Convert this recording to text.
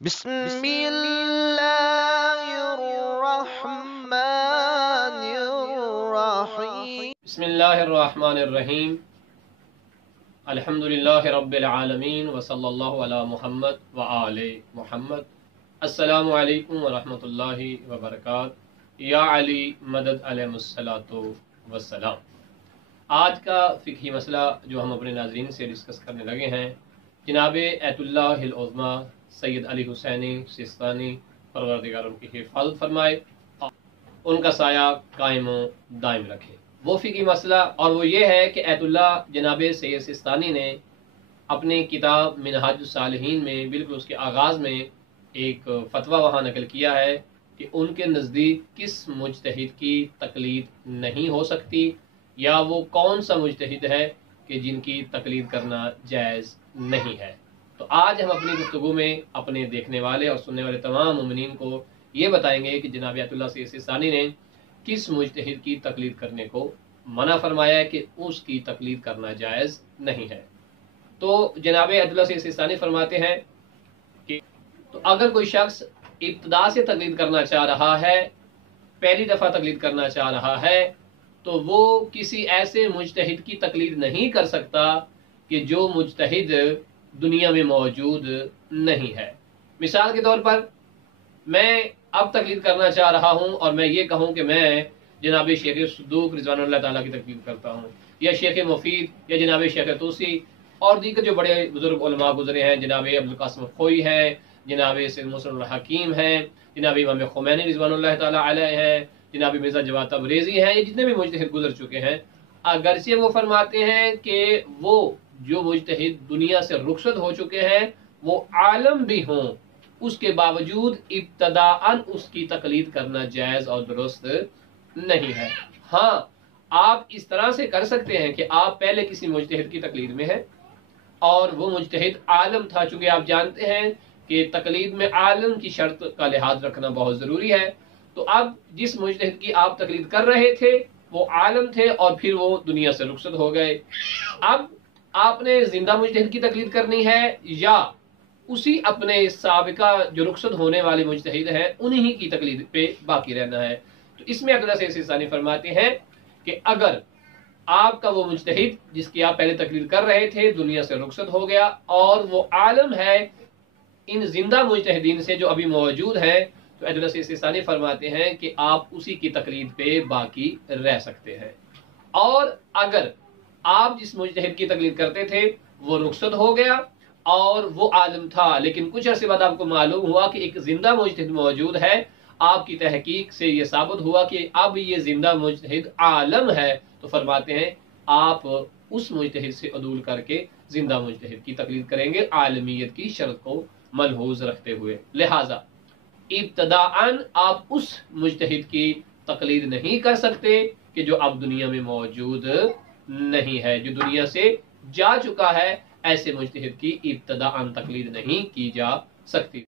بسم اللہ الرحمن الرحیم بسم اللہ الرحمن الرحیم الحمدللہ رب العالمین وصلی اللہ علی محمد وآل محمد۔ السلام علیکم ورحمۃ اللہ وبرکاتہ۔ یا علی مدد علیہ الصلاۃ والسلام۔ آج کا فقہی مسئلہ جو ہم اپنے ناظرین سے ڈسکس کرنے لگے ہیں، جناب ایت اللہ العظمی سید علی حسینی سیستانی پروردگار ان کی حفاظت فرمائے، ان کا سایہ قائم و دائم رکھے۔ وہ فقہی مسئلہ اور وہ یہ ہے کہ ایت اللہ جناب سید سیستانی نے اپنی کتاب منہاج الصالحین میں بالکل اس کے آغاز میں ایک فتویٰ وہاں نقل کیا ہے کہ ان کے نزدیک کس مجتہد کی تقلید نہیں ہو سکتی، یا وہ کون سا مجتہد ہے کہ جن کی تقلید کرنا جائز نہیں ہے۔ تو آج ہم اپنی گفتگو میں اپنے دیکھنے والے اور سننے والے تمام مومنین کو یہ بتائیں گے کہ جناب ایت اللہ سید سیستانی نے کس مجتہد کی تقلید کرنے کو منع فرمایا ہے کہ اس کی تقلید کرنا جائز نہیں ہے۔ تو جناب ایت اللہ سید سیستانی فرماتے ہیں کہ تو اگر کوئی شخص ابتدا سے تقلید کرنا چاہ رہا ہے، پہلی دفعہ تقلید کرنا چاہ رہا ہے، تو وہ کسی ایسے مجتہد کی تقلید نہیں کر سکتا کہ جو مجتہد دنیا میں موجود نہیں ہے۔ مثال کے طور پر میں اب تقلید کرنا چاہ رہا ہوں اور میں یہ کہوں کہ میں جناب شیخ صدوق رضوان اللہ تعالیٰ کی تقلید کرتا ہوں، یا شیخ مفید، یا جناب شیخ توسی اور دیگر جو بڑے بزرگ علماء گزرے ہیں، جناب ابوالقاسم خوئی ہیں، جناب سید محسن الحکیم ہیں، جناب امام خمینی رضوان اللہ تعالیٰ علیہ ہیں، جناب مرزا جواد تبریزی ہیں، یہ جتنے بھی مجتہد گزر چکے ہیں، اگرچہ وہ فرماتے ہیں کہ وہ جو مجتہد دنیا سے رخصت ہو چکے ہیں وہ عالم بھی ہوں، اس کے باوجود ابتداءً اس کی تقلید کرنا جائز اور درست نہیں ہے۔ ہاں، آپ اس طرح سے کر سکتے ہیں کہ آپ پہلے کسی مجتہد کی تقلید میں ہیں اور وہ مجتہد عالم تھا، چونکہ آپ جانتے ہیں کہ تقلید میں عالم کی شرط کا لحاظ رکھنا بہت ضروری ہے۔ تو اب جس مجتہد کی آپ تقلید کر رہے تھے وہ عالم تھے اور پھر وہ دنیا سے رخصت ہو گئے۔ اب آپ نے زندہ مجتہد کی تقلید کرنی ہے یا اسی اپنے سابقہ جو رخصت ہونے والے مجتہد ہیں انہی کی تقلید پہ باقی رہنا ہے؟ تو اس میں اقدس سیستانی فرماتے ہیں کہ اگر آپ کا وہ مجتہد جس کی آپ پہلے تقلید کر رہے تھے دنیا سے رخصت ہو گیا اور وہ عالم ہے ان زندہ مجتہدین سے جو ابھی موجود ہیں، تو اقدس سیستانی فرماتے ہیں کہ آپ اسی کی تقلید پہ باقی رہ سکتے ہیں۔ اور اگر آپ جس مجتہد کی تقلید کرتے تھے وہ رخصت ہو گیا اور وہ عالم تھا، لیکن کچھ عرصے بعد آپ کو معلوم ہوا کہ ایک زندہ مجتہد موجود ہے، آپ کی تحقیق سے یہ ثابت ہوا کہ اب یہ زندہ مجتہد عالم ہے، تو فرماتے ہیں آپ اس مجتہد سے عدول کر کے زندہ مجتہد کی تقلید کریں گے، عالمیت کی شرط کو ملحوظ رکھتے ہوئے۔ لہٰذا ابتداءً آپ اس مجتہد کی تقلید نہیں کر سکتے کہ جو اب دنیا میں موجود نہیں ہے، جو دنیا سے جا چکا ہے، ایسے مجتہد کی ابتداءً تقلید نہیں کی جا سکتی۔